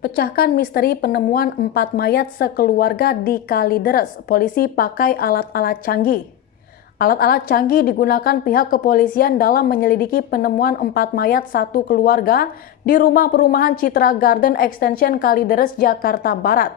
Pecahkan misteri penemuan 4 mayat sekeluarga di Kalideres. Polisi pakai alat-alat canggih. Alat-alat canggih digunakan pihak kepolisian dalam menyelidiki penemuan 4 mayat satu keluarga di rumah perumahan Citra Garden Extension Kalideres, Jakarta Barat.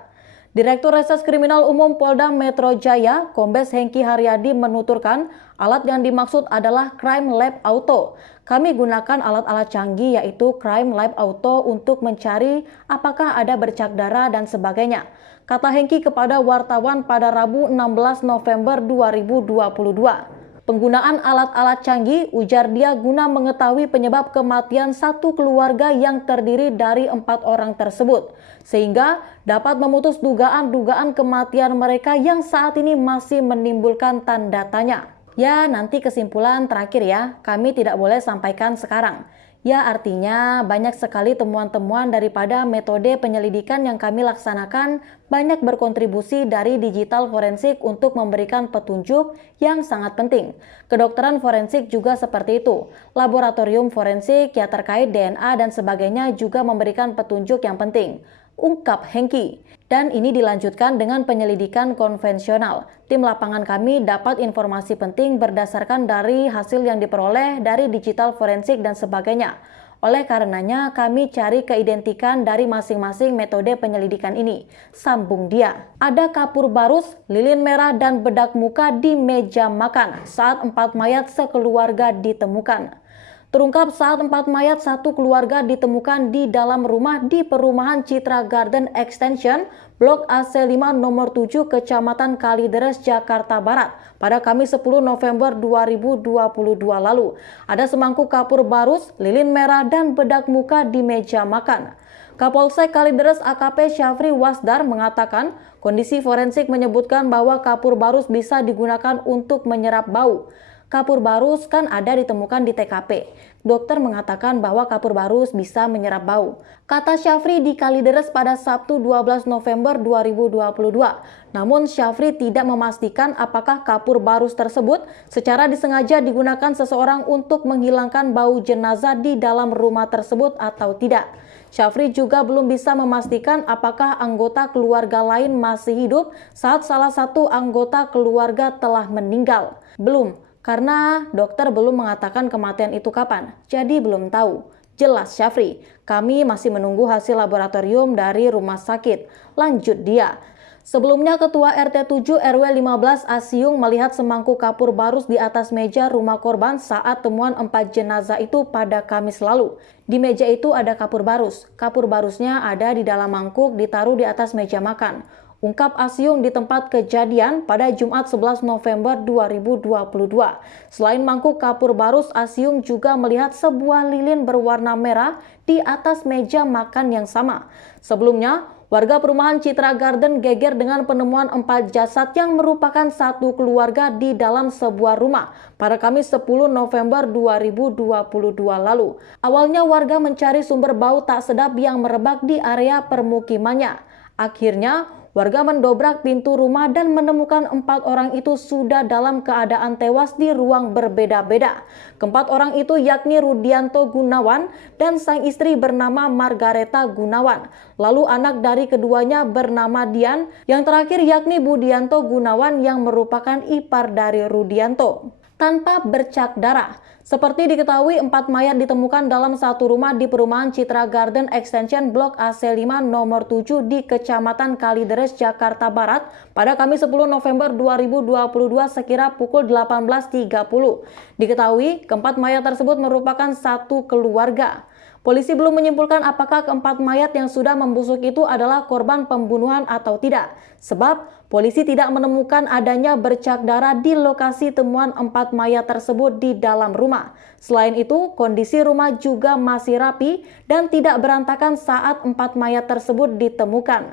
Direktur Reses Kriminal Umum Polda Metro Jaya, Kombes Hengki Haryadi menuturkan, alat yang dimaksud adalah Crime Lab Auto. Kami gunakan alat-alat canggih yaitu Crime Lab Auto untuk mencari apakah ada bercak darah dan sebagainya, kata Hengki kepada wartawan pada Rabu 16 November 2022. Penggunaan alat-alat canggih, ujar dia, guna mengetahui penyebab kematian satu keluarga yang terdiri dari 4 orang tersebut, sehingga dapat memutus dugaan-dugaan kematian mereka yang saat ini masih menimbulkan tanda tanya. Ya, nanti kesimpulan terakhir ya, kami tidak boleh sampaikan sekarang. Ya, artinya banyak sekali temuan-temuan daripada metode penyelidikan yang kami laksanakan banyak berkontribusi dari digital forensik untuk memberikan petunjuk yang sangat penting. Kedokteran forensik juga seperti itu. Laboratorium forensik ya terkait DNA dan sebagainya juga memberikan petunjuk yang penting, ungkap Hengki. Dan ini dilanjutkan dengan penyelidikan konvensional. Tim lapangan kami dapat informasi penting berdasarkan dari hasil yang diperoleh dari digital forensik dan sebagainya. Oleh karenanya kami cari keidentikan dari masing-masing metode penyelidikan ini, sambung dia. Ada kapur barus, lilin merah dan bedak muka di meja makan saat 4 mayat sekeluarga ditemukan. Terungkap saat 4 mayat satu keluarga ditemukan di dalam rumah di perumahan Citra Garden Extension, Blok AC5 nomor 7, Kecamatan Kalideres, Jakarta Barat, pada Kamis 10 November 2022 lalu. Ada semangkuk kapur barus, lilin merah, dan bedak muka di meja makan. Kapolsek Kalideres AKP Syafri Wasdar mengatakan, kondisi forensik menyebutkan bahwa kapur barus bisa digunakan untuk menyerap bau. Kapur barus kan ada ditemukan di TKP. Dokter mengatakan bahwa kapur barus bisa menyerap bau, kata Syafri di Kalideres pada Sabtu 12 November 2022. Namun Syafri tidak memastikan apakah kapur barus tersebut secara disengaja digunakan seseorang untuk menghilangkan bau jenazah di dalam rumah tersebut atau tidak. Syafri juga belum bisa memastikan apakah anggota keluarga lain masih hidup saat salah satu anggota keluarga telah meninggal. Belum. Karena dokter belum mengatakan kematian itu kapan, jadi belum tahu. Jelas Syafri, kami masih menunggu hasil laboratorium dari rumah sakit. Lanjut dia. Sebelumnya Ketua RT 7 RW 15 Asiung melihat semangkuk kapur barus di atas meja rumah korban saat temuan 4 jenazah itu pada Kamis lalu. Di meja itu ada kapur barus. Kapur barusnya ada di dalam mangkuk ditaruh di atas meja makan, ungkap Asiung di tempat kejadian pada Jumat 11 November 2022. Selain mangkuk kapur barus, Asiung juga melihat sebuah lilin berwarna merah di atas meja makan yang sama. Sebelumnya, warga perumahan Citra Garden geger dengan penemuan 4 jasad yang merupakan satu keluarga di dalam sebuah rumah pada Kamis 10 November 2022 lalu. Awalnya warga mencari sumber bau tak sedap yang merebak di area permukimannya. Akhirnya, warga mendobrak pintu rumah dan menemukan 4 orang itu sudah dalam keadaan tewas di ruang berbeda-beda. Keempat orang itu yakni Rudianto Gunawan dan sang istri bernama Margareta Gunawan. Lalu anak dari keduanya bernama Dian, yang terakhir yakni Budianto Gunawan yang merupakan ipar dari Rudianto. Tanpa bercak darah. Seperti diketahui, 4 mayat ditemukan dalam satu rumah di perumahan Citra Garden Extension Blok AC5 nomor 7 di Kecamatan Kalideres, Jakarta Barat pada Kamis 10 November 2022 sekira pukul 18.30. Diketahui, keempat mayat tersebut merupakan satu keluarga. Polisi belum menyimpulkan apakah keempat mayat yang sudah membusuk itu adalah korban pembunuhan atau tidak, sebab polisi tidak menemukan adanya bercak darah di lokasi temuan 4 mayat tersebut di dalam rumah. Selain itu, kondisi rumah juga masih rapi dan tidak berantakan saat 4 mayat tersebut ditemukan.